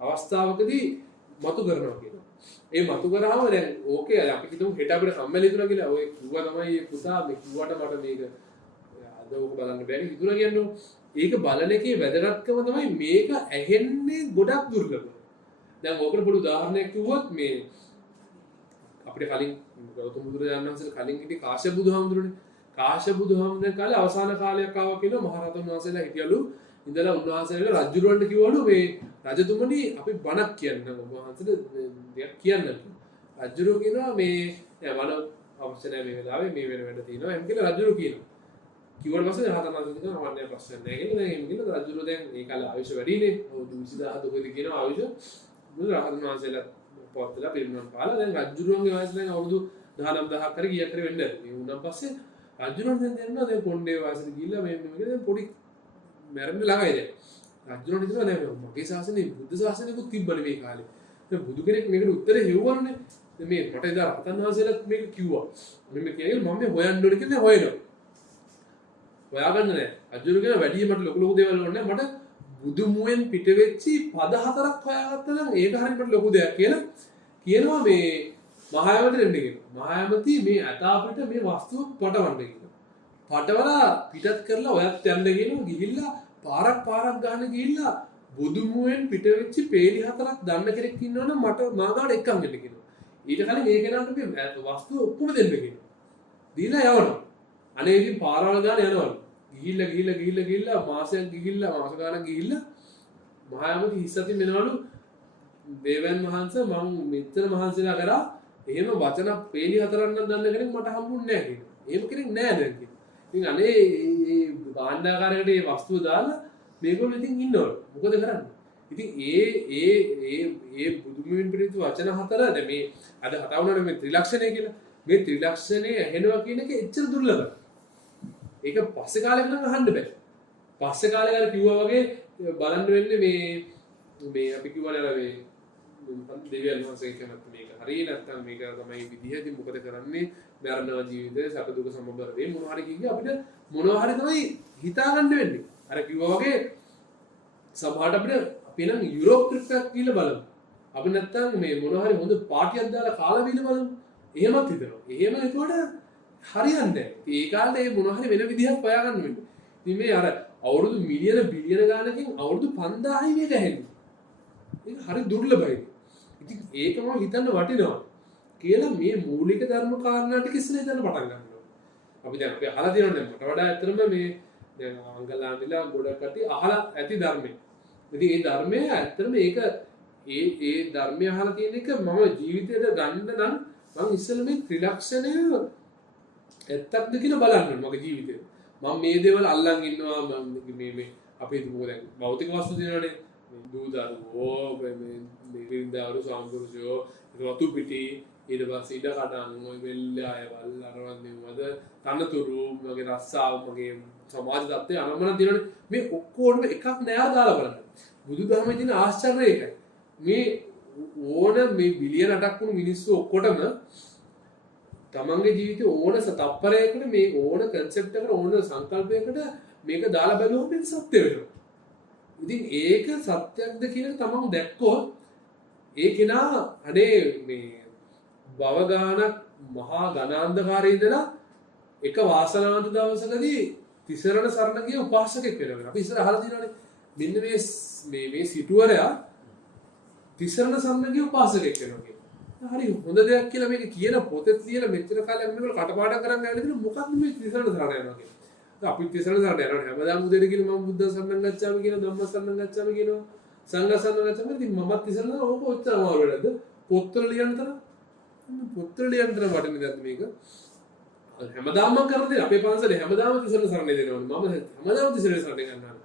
අවස්ථාවකදී මතු කරනවා කියනවා. ඒ මතු කරාම දැන් ඕකේ අපි හිතමු හෙට අපිට කම්මැලි හිතුණා කියලා. ඔය කිව්වා තමයි පුතා මේ කිව්වට මට මේක අද ඕක බලන්න බැරි හිතුණා කියන්නේ. ඒක බලන එකේ වැදගත්කම තමයි මේක ඇහෙන්නේ ගොඩක් දුර්ලභ. දැන් ඕකට පොඩි උදාහරණයක් කිව්වොත් මේ අපිට කලින් ගෞතම බුදුරජාණන් වහන්සේ කලින් හිටිය කාශ්‍යප බුදුහාමුදුරනේ. කාශ්‍යප බුදුහාමුදුරන් කාලේ අවසාන කාලයක් ආවා කියලා මහරහතන් වහන්සේලා හිටියලු. ඉඳලා උන්වහන්සේලා රජුරවන්ට කිව්වලු මේ රජතුමනි අපි බණක් කියන්න උන්වහන්සේට දෙයක් කියන්න. රජුරෝ කියනවා මේ නෑ වල අවශ්‍ය නැහැ මේ වෙලාවේ මේ වෙන වැඩ තියෙනවා. එම් කියලා රජුරෝ කියනවා. කිව්වට පස්සේ රහතන් වහන්සේ කියනවා වන්නේ ප්‍රශ්න නැහැ කියලා. දැන් එම් කියලා රජුරෝ දැන් ඒ කාලේ ආයුෂ වැඩිනේ. 20000 දුකද කියනවා ආයුෂ. රහතන් වහන්සේලා පොත්ලා පිරිනමන පාලා දැන් රජුරුවන්ගේ වයස දැන් අවුරුදු 19000ක් කර ගියක් කර වෙන්න ඇති. මේ වුණාන් පස්සේ රජුරුවන් දැන් දෙන්නවා දැන් පොණ්ඩේ වාසයට ගිහිල්ලා මේ දැන් පොඩි මැරෙන්න ළඟයි දැන්. රජුරුවන් හිතනවා දැන් මගේ ශාසනේ බුද්ධ ශාසනයකුත් තිබ්බනේ මේ කාලේ. දැන් බුදු කෙනෙක් මේකට උත්තරේ හෙව්වනේ. දැන් මේ මට එදා රහතන් වහන්සේලාත් මේක කිව්වා. මෙන්න කියන්නේ මම මේ හොයන්න ඕනේ කියලා හොයනවා. හොයාගන්න නෑ. රජුරුවන් කියන වැඩි මට ලොකු දේවල් ඕනේ මට බුදු මුවෙන් පිට වෙච්චි පද හතරක් හොයාගත්තා නම් ඒක හරියට ලොකු දෙයක් කියලා කියනවා මේ මහායාමට දෙන්න කියනවා. මහායාමති මේ ඇත අපිට මේ වස්තුව පටවන්න කියනවා. පටවලා පිටත් කරලා ඔයත් යන්න කියනවා. ගිහිල්ලා පාරක් ගන්න ගිහිල්ලා බුදු මුවෙන් පිට වෙච්චි peeli හතරක් දන්න කෙනෙක් ඉන්නවනම් මට මාගාට එක්කන් දෙන්න කියනවා. ඊට කලින් ඒ කෙනාට මේ වස්තුව ඔක්කොම දෙන්න කියනවා. දීලා යවනවා. අනේ ඉතින් පාරවල් ගන්න යනවලු. ගිහිල්ලා මාසයක් ගිහිල්ලා මාස ගානක් ගිහිල්ලා මහායාමති හිස්සතින් එනවලු දේවයන් වහන්සේ මම මෙච්චර මහන්සිලා කරා එහෙම වචන peeli හතරක් නම් දන්න කෙනෙක් මට හම්බුන්නේ නැහැ කියනවා. එහෙම කෙනෙක් නැහැ දැන් කියනවා. ඉතින් අනේ මේ භාණ්ඩාකාරයකට මේ වස්තුව දාලා මේගොල්ලෝ ඉතින් ඉන්නවලු. මොකද කරන්නේ? ඉතින් ඒ බුදුමුවින් පිළිතු වචන හතර දැන් මේ අද කතා වුණානේ මේ ත්‍රිලක්ෂණය කියලා. මේ ත්‍රිලක්ෂණය ඇහෙනවා කියන එක එච්චර දුර්ලභයි. ඒක පස්සේ කාලෙක නම් අහන්න බෑ. පස්සේ කාලේ අර කිව්වා වගේ බලන්න වෙන්නේ මේ අපි කිව්වනේ මේ දෙවියන් වහන්සේ කියනත් මේක හරිය නැත්නම් මේක තමයි විදිහදී මොකද කරන්නේ මරණ ජීවිතේ සැප දුක සමබර වේ මොනවා හරි කිව්වේ අපිට මොනවා හරි තමයි හිතා ගන්න වෙන්නේ. අර කිව්වා වගේ සමහරට අපිට අපි නම් යුරෝප් ට්‍රිප් එකක් ගිහලා බලමු. අපි නැත්නම් මේ මොනවා හරි හොඳ පාටියක් දාලා කාලා බීලා බලමු. එහෙමත් හිතනවා. එහෙම ඒකට හරියන්නේ. ඒ කාලේ මොනවා හරි වෙන විදිහක් හොයාගන්න වෙන්නේ. ඉතින් මේ අර අවුරුදු මිලියන බිලියන ගානකින් අවුරුදු 5000යි මේක ඇහෙන්නේ. ඒක හරි දුර්ලභයි. ඉතින් ඒකම හිතන්න වටිනවා කියලා මේ මූලික ධර්ම කාරණා ටික ඉස්සෙල්ලා හිතන්න පටන් ගන්නවා. අපි දැන් අපි අහලා තියෙනවා මට වඩා ඇත්තටම මේ දැන් අංගලාන්ඩිලා ගොඩක් කටි අහලා ඇති ධර්මය. ඉතින් ඒ ධර්මය ඇත්තටම ඒක ඒ ධර්මය අහලා තියෙන එක මම ජීවිතේට ගන්න නම් මම ඉස්සෙල්ලා මේ ත්‍රිලක්ෂණය ඇත්තක්ද කියලා බලන්න ඕනේ මගේ ජීවිතේ. මම මේ දේවල් අල්ලන් ඉන්නවා මේ අපි හිතමු දැන් භෞතික වස්තු දිනවනේ දූ දරුවෝ මේ වින්දාරු සාම්පුරුෂයෝ රතු පිටි ඊට පස්සේ ඉඩ කඩන් ඔය වෙල්ල අයවල් අරවත් නෙමවද තනතුරු මගේ රස්සාව මගේ සමාජ තත්ත්වය අනම්මන දිනවනේ මේ ඔක්කොම එකක් නෑ දාලා බලන්න. බුදුදහමේ තියෙන ආශ්චර්යය ඒකයි. මේ ඕන මේ බිලියන 8ක් වුණු මිනිස්සු ඔක්කොටම තමන්ගේ ජීවිතේ ඕන තප්පරයකට මේ ඕන කන්සෙප්ට් එකකට ඕන සංකල්පයකට මේක දාලා බලුවොත් මේක සත්‍ය වෙනවා. ඉතින් ඒක සත්‍යක්ද කියලා තමන් දැක්කොත් ඒ කෙනා අනේ මේ භව ගානක් මහා ඝනාන්ධකාරයේ ඉඳලා එක වාසනාවන්ත දවසකදී තිසරණ සරණ ගිය උපාසකෙක් වෙනවා. අපි ඉස්සර අහලා තියෙනවානේ මෙන්න මේ සිටුවරයා තිසරණ සරණ ගිය උපාසකෙක් වෙනවා කියලා. හරි හොඳ දෙයක් කියලා මේක කියන පොතේ තියලා මෙච්චර කාලයක් මේක කටපාඩම් කරන් ආවිද මොකක්ද මේ තිසරණ සරණ යනවා කියන්නේ. අපි තිසරණ සරණ යනවා හැමදාම උදේට කියලා මම බුද්ධ සරණ ගච්ඡාමි කියනවා ධම්ම සරණ ගච්ඡාමි කියනවා සංඝ සරණ ගච්ඡාමි ඉතින් මමත් තිසරණ ඕක ඔච්චර අමාරු වෙලද පොත්වල ලියන්න තරම් පුත්‍රලි යන්ත්‍ර වටින දෙයක් මේක. හැමදාම කරන්නේ අපේ පන්සලේ හැමදාම තිසරණ සරණ දෙනවනේ. මම හැමදාම තිසරණ සරණ ගන්නවා.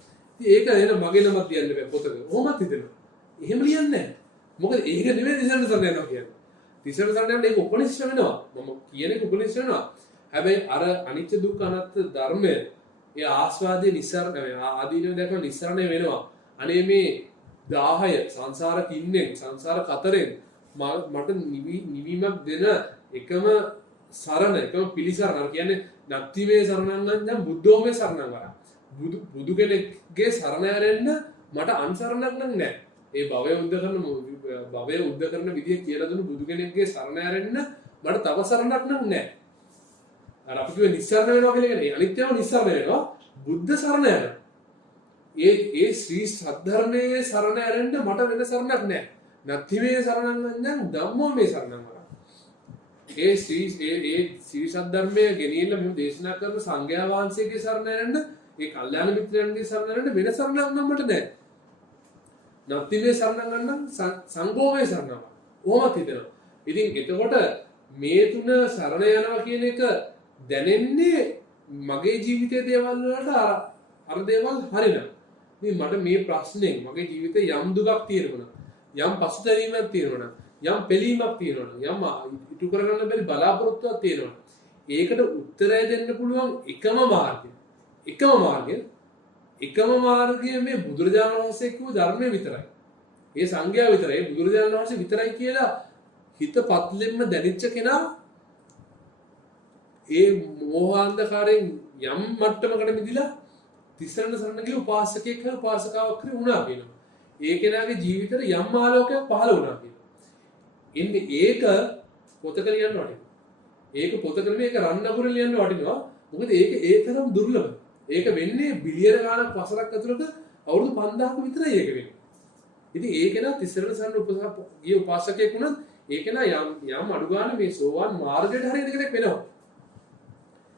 ඉතින් ඒක එන මගේ නමක් තියන්න බෑ පොතක. කොහොමද හිතෙනවා. එහෙම ලියන්නේ නැහැ. මොකද ඒක නෙමෙයි තිසරණ සරණ යනවා කියන්නේ. තිසරණ සරණ යනකොට ඒක උපනිෂ්ඨ වෙනවා. මම කියන එක උපනිෂ්ඨ වෙනවා. හැබැයි අර අනිත්‍ය දුක්ඛ අනාත්ම ධර්මය ඒ ආස්වාදයේ නිස්සාරණ ආදීනව දැකලා නිස්සාරණය වෙනවා. අනේ මේ 10 සංසාර කින්නෙන් සංසාර කතරෙන් මට නිවීමක් දෙන එකම සරණ එකම පිළිසරණ කියන්නේ නැත්තිමේ සරණන් නම් දැන් බුද්ධෝමේ සරණන් වරා. බුදු කෙනෙක්ගේ සරණ යරෙන්න මට අන්සරණක් නම් නැහැ. ඒ භවය උද්ද කරන විදිය කියලා දුන්නු බුදු කෙනෙක්ගේ සරණ යරෙන්න මට තව සරණක් නම් නැහැ. අර අපි කිව්වේ නිස්සරණ වෙනවා කියලා කියන්නේ අනිත්‍යව නිස්සරණ වෙනවා බුද්ධ සරණ යනවා. ඒ ශ්‍රී සද්ධර්මයේ සරණ යරෙන්න මට වෙන සරණක් නැහැ. නැත්තිමේ සරණන් නම් ධම්මෝ මේ සරණන් වරා. ඒ ශ්‍රී සද්ධර්මයේ ගෙනියන්න මෙහෙම දේශනා කරන සංඝයා වහන්සේගේ සරණ යරෙන්න ඒ කල්යාණ මිත්‍රයන්ගේ සරණ යරෙන්න වෙන සරණක් නම් මට නැහැ. නැත්තිමේ සරණන් නම් සංඝෝමේ සරණම. කොහොමද හිතනවා. ඉතින් එතකොට මේ තුන සරණ යනවා කියන එක දැනෙන්නේ මගේ ජීවිතයේ දේවල් වලට අර දේවල් හරිනවා. ඉතින් මට මේ ප්‍රශ්නේ මගේ ජීවිතේ යම් දුකක් තියෙනවා යම් පසුතැවීමක් තියෙනවා යම් පෙළීමක් තියෙනවා යම් ඉටු කරගන්න බැරි බලාපොරොත්තුවක් තියෙනවා. ඒකට උත්තරය දෙන්න පුළුවන් එකම මාර්ගය මේ බුදුරජාණන් වහන්සේ කිව්ව ධර්මයේ විතරයි. ඒ සංඝයා විතරයි බුදුරජාණන් වහන්සේ විතරයි කියලා හිත පත්ලෙන්න දැනෙච්ච කෙනා ඒ මෝහාන්ධකාරයෙන් යම් මට්ටමකට මිදිලා තිසරණ සරණ ගිය උපාසකෙක් හා උපාසිකාවක් හරි වුණා කියනවා. ඒ කෙනාගේ ජීවිතේ යම් ආලෝකයක් පහළ වුණා කියනවා. ඉන්නේ ඒක පොතක ලියන්න වටිනවා. ඒක පොතක මේක රන්නගුර ලියන්න වටිනවා. මොකද ඒක ඒ තරම් දුර්ලභයි. ඒක වෙන්නේ බිලියන ගාණක් වසරක් ඇතුළත අවුරුදු 5000ක විතරයි ඒක වෙන්නේ. ඉතින් ඒ කෙනා තිසරණ සරණ ගිය උපාසකයෙක් වුණත් ඒ කෙනා යම් අඩු ගන්න මේ සෝවාන් මාර්ගයට හරියට කෙනෙක් වෙනවා.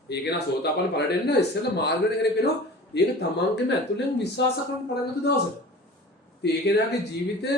ඒ කෙනා සෝතාපන්න ඵලයට එන්න ඉස්සෙල්ලා මාර්ගයට කෙනෙක් වෙනවා. ඒක තමන්ගේම ඇතුළෙන් විශ්වාස කරන පටන් ගන්න දවසට. ඉතින් ඒ කෙනාගේ ජීවිතය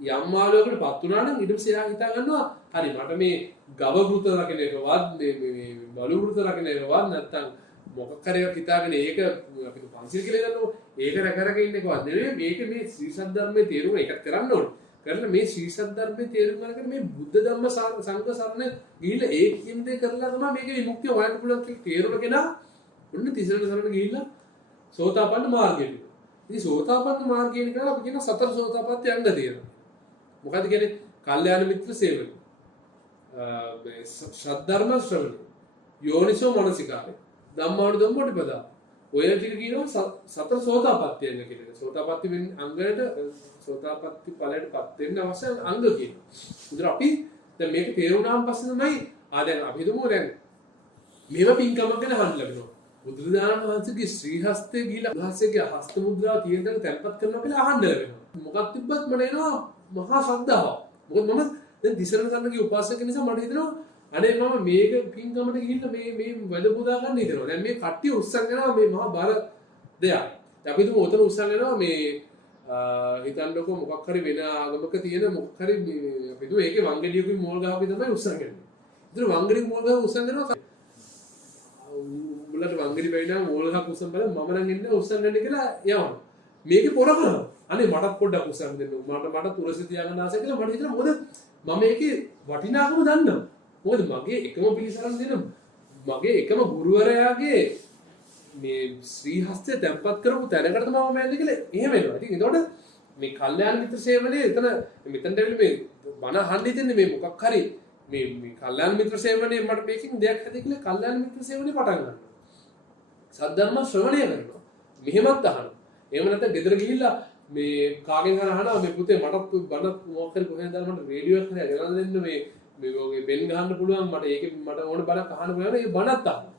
යම් ආලෝකයකට පත් වුණා නම් ඊට පස්සේ එයා හිතා ගන්නවා හරි මට මේ ගව වෘත රකින්න එකවත් මේ බලු වෘත රකින්න එකවත් නැත්තම් මොකක් හරි එකක් හිතාගෙන ඒක අපි පන්සිල් කියලා ගන්නකො ඒක රැකරගෙන ඉන්න එකවත් නෙවෙයි මේක මේ ශ්‍රී සද්ධර්මයේ තේරුම එකක් කරන්න ඕනේ. කරලා මේ ශ්‍රී සද්ධර්මයේ තේරුම අරගෙන මේ බුද්ධ ධම්ම සංඝ සරණ ගිහිල්ලා ඒ කියන දේ කරලා තමයි මේකේ විමුක්තිය හොයන්න පුළුවන් කියලා තේරුම කෙනා ඔන්න තිසරණ සරණ ගිහිල්ලා සෝතාපන්න මාර්ගයට. ඉතින් සෝතාපන්න මාර්ගයෙන් කරලා අපි කියන සතර සෝතාපට්ටි අංග තියෙනවා. මොකද කියන්නේ? කල්යාණ මිත්‍ර සේවනය. ශද්ධර්ම ශ්‍රවණය. යෝනිසෝ මනසිකාරය. ධම්මානුධම්ම පටිපදා. ඔය ටික කියනවා සතර සෝතාපට්ටි අංග කියලා. සෝතාපට්ටි වෙන අංගයට සෝතාපට්ටි ඵලයටපත් වෙන්න අවශ්‍ය අංග කියනවා. ඉතින් අපි දැන් මේක තේරුණාන් පස්සේ තමයි දැන් අපි හිතමු දැන් මේව පින්කමක් ගැන අහන්න ලැබෙනවා. බුදුරජාණන් වහන්සේගේ ශ්‍රී හස්තේ ගිහිලා උන්වහන්සේගේ හස්ත මුද්‍රාව තියෙන තැන තැන්පත් කරනවා කියලා අහන්න ලැබෙනවා. මොකක් තිබ්බත් මට එනවා මහා ශ්‍රද්ධාවක්. මොකද මම දැන් තිසරණ සරණගේ උපාසක නිසා මට හිතෙනවා අනේ මම මේක පින්කමට ගිහිල්ලා මේ වැඩ පුදා ගන්න හිතෙනවා. දැන් මේ කට්ටිය උස්සන් යනවා මේ මහා බාල දෙයක්. අපි හිතමු උතන උස්සන් යනවා මේ හිතන්නකො මොකක් හරි වෙන ආගමක තියෙන මොකක් හරි අපි හිතමු ඒකේ වංගෙඩියකුයි මෝල් ගහකුයි තමයි උස්සන් යන්නේ. ඉතින් වංගෙඩි මෝල් ගහ උස්සන් යනවා මුලට වංගෙඩි බැවිනා මෝල් ගහ උස්සන් බලලා මම නම් එන්නේ උස්සන් යන්න කියලා යවනවා. මේකේ පොර කරනවා. අනේ මටත් පොඩ්ඩක් උස්සන් දෙන්න. මට තුරසි තියාගන්න ආසයි කියලා මට හිතෙනවා මොකද මම මේකේ වටිනාකම දන්නවා. මොකද මගේ එකම පිළිසරණ දෙන මගේ එකම ගුරුවරයාගේ මේ ශ්‍රී හස්තය තැන්පත් කරපු තැනකට මම යන්නේ කියලා එහෙම වෙනවා. ඉතින් ඒතකොට මේ කල්යාණ මිත්‍ර සේවනයේ මෙතනට ඇවිල්ලා මේ බණ අහන්න ඉතින් මේ මොකක් හරි මේ කල්යාණ මිත්‍ර සේවනයේ මට මේකකින් දෙයක් හැදේ කියලා කල්යාණ මිත්‍ර සේවනයේ පටන් ගන්නවා. සද්ධර්ම ශ්‍රවණය කරනවා. මෙහෙමත් අහනවා. එහෙම නැත්නම් ගෙදර ගිහිල්ලා මේ කාගෙන් හරි අහනවා මේ පුතේ මට බණ මොකක් හරි කොහෙන්ද දාලා මට රේඩියෝ එකක් හරි ගෙනල්ලා දෙන්න මේ වගේ බෙන් ගහන්න පුළුවන් මට ඒකේ මට ඕන බණක් අහන්න පුළුවන් ඒ බණත් අහනවා.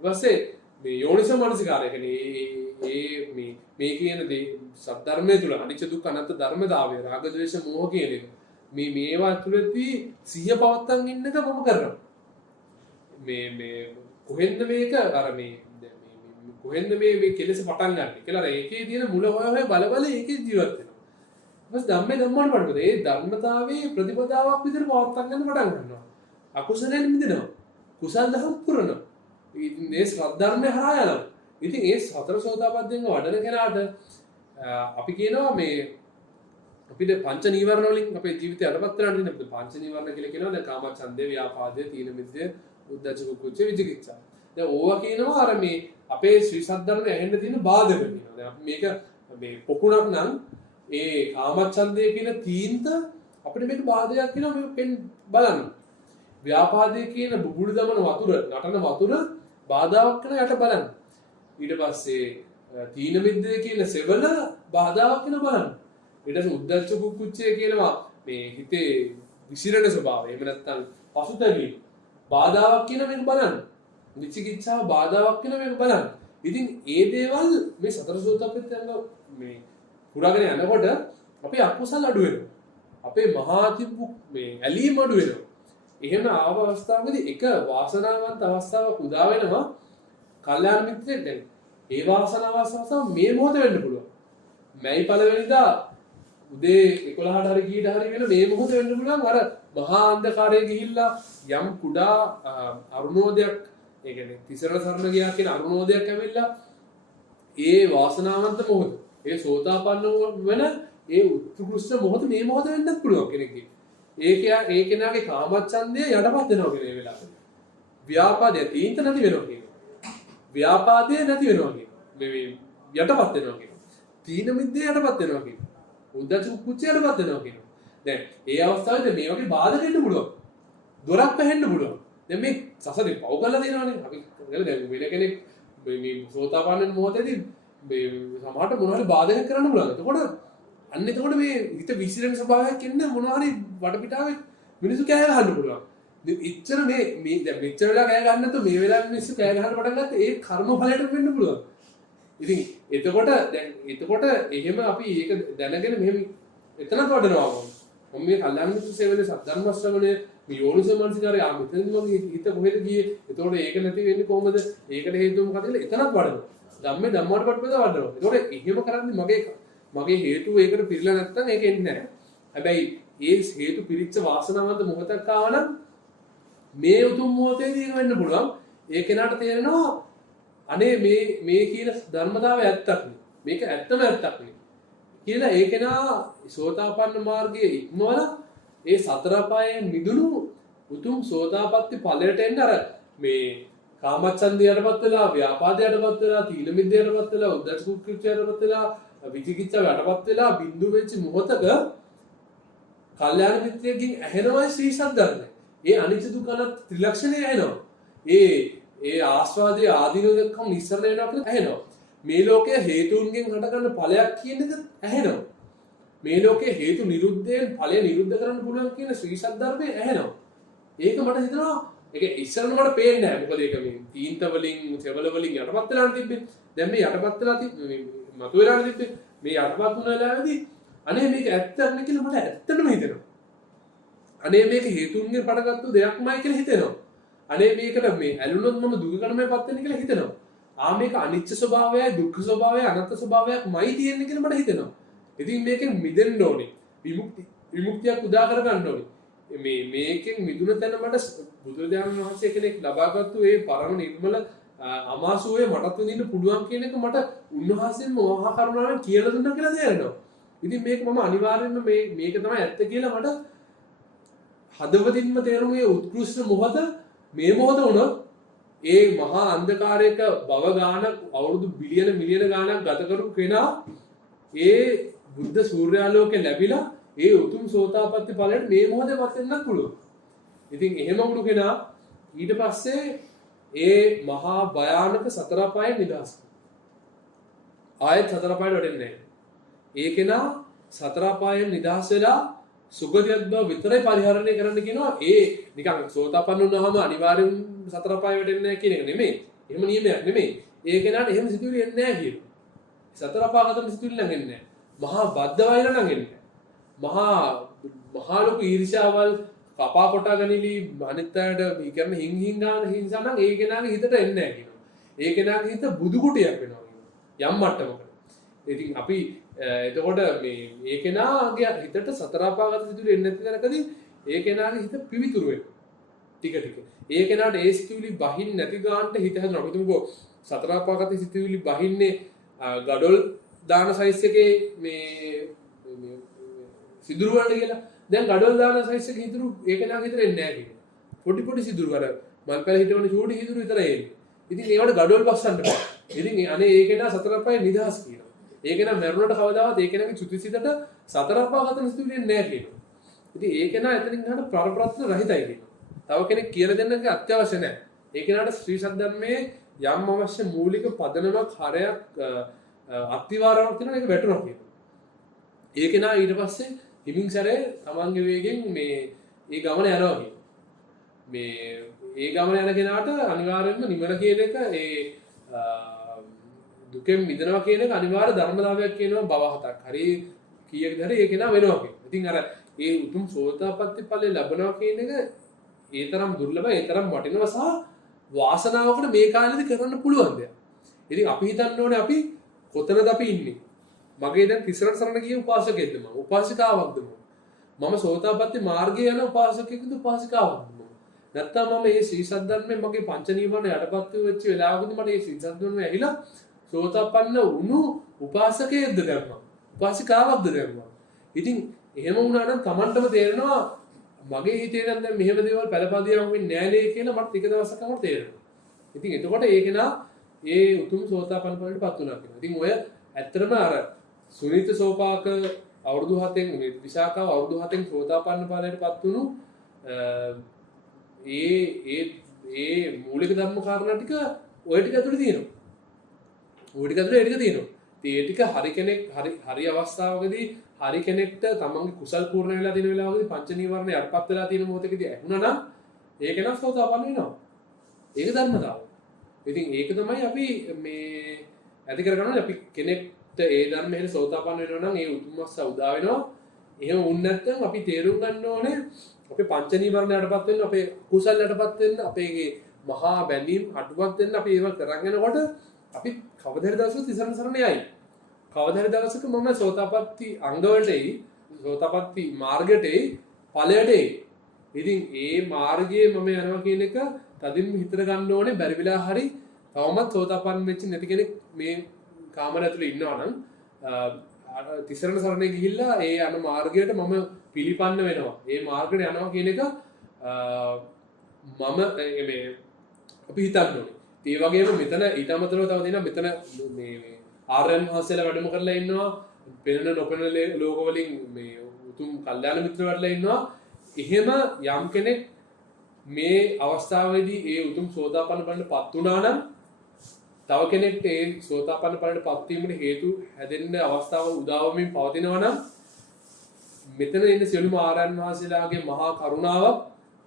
ඊට පස්සේ මේ යෝනිසෝ මනසිකාරය කියන්නේ මේ කියන දේ සද්ධර්මයේ තුල අනිච්ච දුක්ඛ අනාත්ම ධර්මතාවය රාග ද්වේෂ මෝහ කියන එක මේවා තුලදී සිහිය පවත්තන් ඉන්න එක මම කරනවා. මේ කොහෙන්ද මේක අර කොහෙන්ද මේ කෙලෙස පටන් ගන්න කියලා ඒකේ තියෙන මුල හොය බල ඒකේ ජීවත් වෙනවා. ඊපස් ධම්මේ ධම්මවල පඩපද ඒ ධර්මතාවයේ ප්‍රතිපදාවක් විදිහට පවත්තන් ගන්න පටන් ගන්නවා. අකුසලයෙන් මිදෙනවා. කුසල් දහම් පුරනවා. ඉතින් මේ සද්ධර්මය හරහා යනවා. ඉතින් ඒ සතර සෝතාපට්ටියෙන් වඩන කෙනාට අපි කියනවා මේ අපිට පංච නීවරණ වලින් අපේ ජීවිතය අරපත් කරන්න ඉන්න අපිට පංච නීවරණ කියලා කියනවා. දැන් කාමච්ඡන්දේ, ව්‍යාපාදේ, තීන මිද්දේ, උද්ධච්ච කුච්ච විචිකිච්ඡා. දැන් ඕවා කියනවා අර මේ අපේ ශ්‍රී සද්ධර්මයේ ඇහෙන්න තියෙන බාධක කියනවා. දැන් අපි මේක මේ පොකුණක් නම් ඒ කාමච්ඡන්දේ කියන තීන්ත අපිට මේක බාධකයක් කියනවා මේක පෙන් බලන්න. ව්‍යාපාදේ කියන බුබුලු දමන වතුර, නටන වතුර බාධාවක් කරන යට බලන්න. ඊට පස්සේ තීන මිද්දේ කියන සෙවල බාධාවක් වෙන බලන්න. ඊට පස්සේ උද්ධච්ච කුක්කුච්චය කියනවා මේ හිතේ විසිරෙන ස්වභාවය. එහෙම නැත්නම් පසුතැවීම බාධාවක් කියන මේක බලන්න. විචිකිච්ඡාව බාධාවක් කියන මේක බලන්න. ඉතින් ඒ දේවල් මේ සතර සෝතාපට්ටියංග මේ පුරාගෙන යනකොට අපේ අකුසල අඩු වෙනවා. අපේ මහා තිබ්බු මේ ඇලීම අඩු වෙනවා. එහෙම ආව අවස්ථාවකදී එක වාසනාවන්ත අවස්ථාවක් උදා වෙනවා. කල්යාණ මිත්‍රයෙක් දැන් ඒ වාසනාව අවස්ථාව මේ මොහොත වෙන්න පුළුවන්. මැයි පළවෙනිදා උදේ 11ට හරි කීට හරි වෙන මේ මොහොත වෙන්න පුළුවන්. අර මහා අන්ධකාරයේ ගිහිල්ලා යම් කුඩා අරුණෝදයක්, ඒ කියන්නේ තිසරණ සරණ ගියා කියන අරුණෝදයක් ඇවිල්ලා ඒ වාසනාවන්ත මොහොත, ඒ සෝතාපන්න වෙන ඒ උත්කෘෂ්ඨ මොහොත මේ මොහොත වෙන්නත් පුළුවන් කෙනෙක්ගේ. ඒ කෙනාගේ කාමච්ඡන්දය යටපත් වෙනවා කියන ඒ වෙලාවට. ව්‍යාපාදය තීන්ත නැති වෙනවා කියන. ව්‍යාපාදය නැති වෙනවා කියන. මේ යටපත් වෙනවා කියන. තීන මිද්දේ යටපත් වෙනවා කියන. උද්ධච්ච කුච්ච යටපත් වෙනවා කියන. දැන් ඒ අවස්ථාවේදී මේ වගේ බාධක එන්න පුළුවන්. දොරක් පැහෙන්න පුළුවන්. දැන් මේ සසරේ පව් කරලා තියෙනවානේ. අපි දැන් වෙන කෙනෙක් මේ සෝතාපන්න මොහොතේදී මේ සමහරට මොනවා හරි බාධක කරන්න පුළුවන්. එතකොට අන්න එතකොට මේ හිත විසිරෙන ස්වභාවයක් එන්න මොනවා හරි වටපිටාවේ මිනිස්සු කෑ ගහන්න පුළුවන්. ඉච්චර මේ දැන් මෙච්චර වෙලා කෑ ගහන්න නැත්නම් මේ වෙලාවේ මිනිස්සු කෑ ගහන්න පටන් ගත්තා ඒ කර්ම ඵලයට වෙන්න පුළුවන්. ඉතින් එතකොට එහෙම අපි ඒක දැනගෙන මෙහෙම එතනත් වඩනවා. මම මේ කල්යාණ මිත්‍ර සේවනයේ සද්ධර්ම ශ්‍රවණය මේ යෝනිසෝ මනසිකාරය මෙතනදී මගේ හිත කොහෙද ගියේ? එතකොට ඒක නැති වෙන්නේ කොහොමද? ඒකට හේතුව මොකද කියලා එතනත් වඩනවා. ධම්මේ ධම්මාට පටපද වඩනවා. එතකොට එහෙම කරන්නේ මගේ හේතුව ඒකට පිළිලා නැත්නම් ඒක එන්නේ නැහැ. හැබැයි ඒ හේතු පිරිච්ච වාසනාවන්ත මොහොතක් ආවනම් මේ උතුම් මොහොතේදී ඒක වෙන්න පුළුවන්. ඒ කෙනාට තේරෙනවා අනේ මේ කියන ධර්මතාවය ඇත්තක් නේ. මේක ඇත්තම ඇත්තක් නේ. කියලා ඒ කෙනා සෝතාපන්න මාර්ගයේ ඉක්මවලා ඒ සතර පායෙන් මිදුණු උතුම් සෝතාපට්ටි ඵලයට එන්න අර මේ කාමච්ඡන්දයටපත් වෙලා, ව්‍යාපාදයටපත් වෙලා, තීන මිද්දයටපත් වෙලා, උද්ධච්ච කුක්කුච්චයටපත් වෙලා, විචිකිච්ඡාවටපත් වෙලා බිඳු වෙච්ච මොහොතක කල්යාණ මිත්‍රයෙක්ගෙන් ඇහෙනවා ශ්‍රී සද්ධර්මය. ඒ අනිත්‍ය දුක්ඛ ත්‍රිලක්ෂණය ඇහෙනවා. ඒ ආස්වාදයේ ආදීනව දක්වම නිස්සරණ වෙනවා කියලා ඇහෙනවා. මේ ලෝකයේ හේතුන්ගෙන් හටගන්න ඵලයක් කියන එක ඇහෙනවා. මේ ලෝකයේ හේතු නිරුද්ධයෙන් ඵලය නිරුද්ධ කරන්න පුළුවන් කියන ශ්‍රී සද්ධර්මය ඇහෙනවා. ඒක මට හිතෙනවා ඒක ඉස්සරන මට පේන්නේ නැහැ. මොකද ඒක මේ තීන්ත වලින්, සෙවල වලින් යටපත් වෙලා තිබ්බේ. දැන් මේ යටපත් වෙලා තිබ්බේ මතු වෙලා තිබ්බේ. මේ යටපත් වුණ වෙලාවේදී අනේ මේක ඇත්තක් නේ කියලා මට ඇත්තටම හිතෙනවා. අනේ මේක හේතුන්ගෙන් පටගත්තු දෙයක්මයි කියලා හිතෙනවා. අනේ මේකට මේ ඇලුනොත් මම දුක කර්මයටපත් වෙන්නේ කියලා හිතෙනවා. මේක අනිත්‍ය ස්වභාවයයි, දුක්ඛ ස්වභාවයයි, අනාත්ම ස්වභාවයක්මයි තියෙන්නේ කියලා මට හිතෙනවා. ඉතින් මේකෙන් මිදෙන්න ඕනේ. විමුක්තියක් උදා කර ගන්න ඕනේ. මේකෙන් මිදුණ තැන මට බුදුරජාණන් වහන්සේ කෙනෙක් ලබාගත්තු ඒ පරම නිර්මල අමාසුවේ මටත් විඳින්න පුළුවන් කියන එක මට උන්වහන්සේම මහා කරුණාවෙන් කියලා දුන්නා කියලා තේරෙනවා. ඉතින් මේක මම අනිවාර්යෙන්ම මේක තමයි ඇත්ත කියලා මට හදවතින්ම තේරුනේ උත්කෘෂ්ඨ මොහොත මේ මොහොත වුණොත් ඒ මහා අන්ධකාරයක භව ගානක් අවුරුදු බිලියන මිලියන ගානක් ගත කරපු කෙනා ඒ බුද්ධ සූර්යාලෝකේ ලැබිලා ඒ උතුම් සෝතාපට්ටි ඵලයට මේ මොහොතේවත් වෙන්නත් පුළුවන්. ඉතින් එහෙම වුණු කෙනා ඊට පස්සේ ඒ මහා භයානක සතර පායෙන් නිදහස්. ආයෙත් සතර පායට වැටෙන්නේ නැහැ. ඒ කෙනා සතර පායෙන් නිදහස් වෙලා සුගතියක් බව විතරයි පරිහරණය කරන්න කියනවා. ඒ නිකන් සෝතාපන්න වුණාම අනිවාර්යෙන් සතර පාය වැටෙන්නේ නැහැ කියන එක නෙමෙයි. එහෙම නියමයක් නෙමෙයි. ඒ කෙනාට එහෙම සිතුවිලි එන්නේ නැහැ කියනවා. සතර පාගතම සිතුවිලි නම් එන්නේ නැහැ. මහා බද්ධ වෛර නම් එන්නේ නැහැ. මහා ලොකු ඊර්ෂ්‍යාවල් කපා කොටා ගනිලි අනිත් අයට මේ කරන හිංගාන හිංසා නම් ඒ කෙනාගේ හිතට එන්නේ නැහැ කියනවා. ඒ කෙනාගේ හිත බුදු කුටියක් වෙනවා කියනවා. යම් මට්ටමකට. ඉතින් අපි එතකොට මේ කෙනාගේ හිතට සතර අපාගත සිදුවෙන්නේ නැති තැනකදී ඒ කෙනාගේ හිත පිවිතුරු වෙනවා. ටික ඒ කෙනාට ඒ සිතුවිලි බහින්න නැති ගානට හිත හැදෙනවා. අපි තුමුකෝ සතර අපාගත සිතුවිලි බහින්නේ ගඩොල් දාන සයිස් එකේ මේ සිදුරු වලට කියලා. දැන් ගඩොල් දාන සයිස් එකේ හිතුරු ඒ කෙනාගේ හිතට එන්නේ නැහැ කියනවා. පොඩි සිදුරු කර මල් පැල හිටවන චූටි හිතුරු විතරයි එන්නේ. ඉතින් ඒවට ගඩොල් බස්සන්න බෑ. ඉතින් අනේ ඒ කෙනා සතර අපායේ නිදහස් කියනවා. ඒ කෙනා මරුණට කවදාවත් ඒ කෙනාගේ චුතිසිතට සතර අපාගත සිතුවිලි එන්නේ නැහැ කියනවා. ඉතින් ඒ කෙනා එතනින් ගන්න ප්‍රාරප්‍රත්න රහිතයි කියනවා. තව කෙනෙක් කියලා දෙන්නක අත්‍යවශ්‍ය නැහැ. ඒ කෙනාට ශ්‍රී සද්ධර්මයේ යම් අවශ්‍ය මූලික පදනමක් හරයක් අත්විවරණක් තියෙනවා ඒක වැටුණා කියනවා. ඒ කෙනා ඊට පස්සේ හිමින් සැරේ තමන්ගේ වේගෙන් මේ ගමන යනවා කියනවා. ඒ ගමන යන කෙනාට අනිවාර්යයෙන්ම නිවන කියන එක දුකෙන් මිදෙනවා කියන එක අනිවාර්ය ධර්මතාවයක් කියනවා බව හතක්. හරි කීයකද හරි ඒ කෙනා වෙනවා කියනවා. ඉතින් අර ඒ උතුම් සෝතාපට්ටි ඵලය ලැබනවා කියන එක ඒ තරම් දුර්ලභයි, ඒ තරම් වටිනවා සහ වාසනාවකට මේ කාලෙදි කරන්න පුළුවන් දෙයක්. ඉතින් අපි හිතන්න ඕනේ අපි කොතනද අපි ඉන්නේ? මගේ දැන් තිසරණ සරණ ගිය උපාසකයෙක්ද මම? උපාසිකාවක්ද මම? මම සෝතාපට්ටි මාර්ගයේ යන උපාසකයෙක්ද උපාසිකාවක්ද මම? නැත්තම් මම මේ ශ්‍රී සද්ධර්මයෙන් මගේ පංච නීවරණ යටපත් වෙච්ච වෙලාවකදී මට මේ ශ්‍රී සද්ධර්මය ඇහිලා සෝතාපන්න වුණු උපාසකයෙක්ද දැන් මම? උපාසිකාවක්ද දැන් මම? ඉතින් එහෙම වුණා නම් Tamanටම තේරෙනවා මගේ හිතේ නම් දැන් මෙහෙම දේවල් පළපදියම් වෙන්නේ නැහැ නේ කියලා මට ටික දවසකම තේරෙනවා. ඉතින් එතකොට ඒක නා ඒ උතුම් සෝතාපන්න ඵලයටපත් වුණා කියනවා. ඉතින් ඔය ඇත්තටම අර සුනිත සෝපාක අවුරුදු 7න් විශාඛාව අවුරුදු 7න් සෝතාපන්න ඵලයටපත් වුණු ඒ මූලික ධර්ම කාරණා ටික ඔය ටික ඇතුලේ තියෙනවා. ඔය ටික ඇතුලේ ඒ ටික තියෙනවා. ඒ ටික හරි කෙනෙක් හරි අවස්ථාවකදී හරි කෙනෙක්ට තමන්ගේ කුසල් පූර්ණ වෙලා තියෙන වෙලාවකදී පංච නීවරණ යටපත් වෙලා තියෙන මොහොතකදී ඇහුණා නම් ඒක නම් සෝතාපන්න වෙනවා. ඒක ධර්මතාවය. ඉතින් ඒක තමයි අපි මේ ඇති කරගන්න අපි කෙනෙක්ට ඒ ධර්මයේ සෝතාපන්න වෙනවා නම් ඒ උතුම්මස්ස උදා වෙනවා. එහෙම වුණ නැත්නම් අපි තේරුම් ගන්න ඕනේ අපේ පංච නීවරණ යටපත් වෙන්න, අපේ කුසල් යටපත් වෙන්න, අපේ මහා බැඳීම් අඩුවත් වෙන්න අපි ඒව කරගෙන යනකොට අපි කවදා හරි දවසක තිසරණ සරණ යයි. කවදා හරි දවසක මම සෝතාපට්ටි අංගවලටයි සෝතාපට්ටි මාර්ගයටයි ඵලයටයි. ඉතින් ඒ මාර්ගයේ මම යනවා කියන එක තදින්ම හිතට ගන්න ඕනේ. බැරි වෙලා හරි තවමත් සෝතාපන්න වෙච්ච නැති කෙනෙක් මේ කාමර ඇතුලේ ඉන්නවා නම් තිසරණ සරණේ ගිහිල්ලා ඒ යන මාර්ගයට මම පිළිපන්න වෙනවා. ඒ මාර්ගයට යනවා කියන එක මම මේ අපි හිතන්න ඕනේ. ඒ වගේම මෙතන ඊට අමතරව තව දෙනවා මෙතන මේ ආර්යයන් වහන්සේලා වැඩම කරලා ඉන්නවා. පෙනෙන නොපෙනෙන ලෝකවලින් මේ උතුම් කල්යාණ මිත්‍රවරුන්ලා ඉන්නවා. එහෙම යම් කෙනෙක් මේ අවස්ථාවේදී ඒ උතුම් සෝතාපන්න ඵලයටපත් වුණා නම් තව කෙනෙක්ට ඒ සෝතාපන්න ඵලයටපත් වීමට හේතු හැදෙන්න අවස්ථාව උදා වෙමින් පවතිනවා නම් මෙතන ඉන්න සියලුම ආර්යයන් වහන්සේලාගේ මහා කරුණාවක්,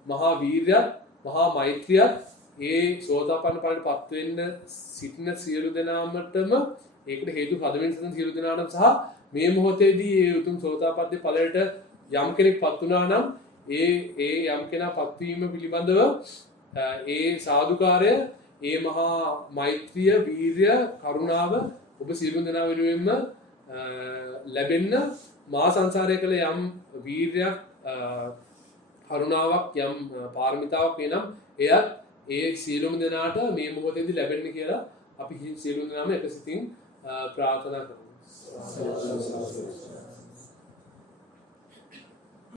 මහා වීර්යයක්, මහා මෛත්‍රියක් ඒ සෝතාපන්න ඵලයටපත් වෙන්න සිටින සියලු දෙනාමටම ඒකට හේතු හදමින් සිටින සියලු දෙනාටම සහ මේ මොහොතේදී ඒ උතුම් සෝතාපට්ටි ඵලයට යම් කෙනෙක්පත් වුණා නම් ඒ යම් කෙනාපත් වීම පිළිබඳව ඒ සාදුකාරය, ඒ මහා මෛත්‍රිය, වීර්ය, කරුණාව ඔබ සියලු දෙනා වෙනුවෙන්ම ලැබෙන්න මා සංසාරය කළ යම් වීර්යයක්, කරුණාවක්, යම් පාරමිතාවක් වෙනම් එයත් ඒ සියලුම දෙනාට මේ මොහොතේදී ලැබෙන්න කියලා අපි සියලු දෙනාම එකසිතින් ප්‍රාර්ථනා කරමු.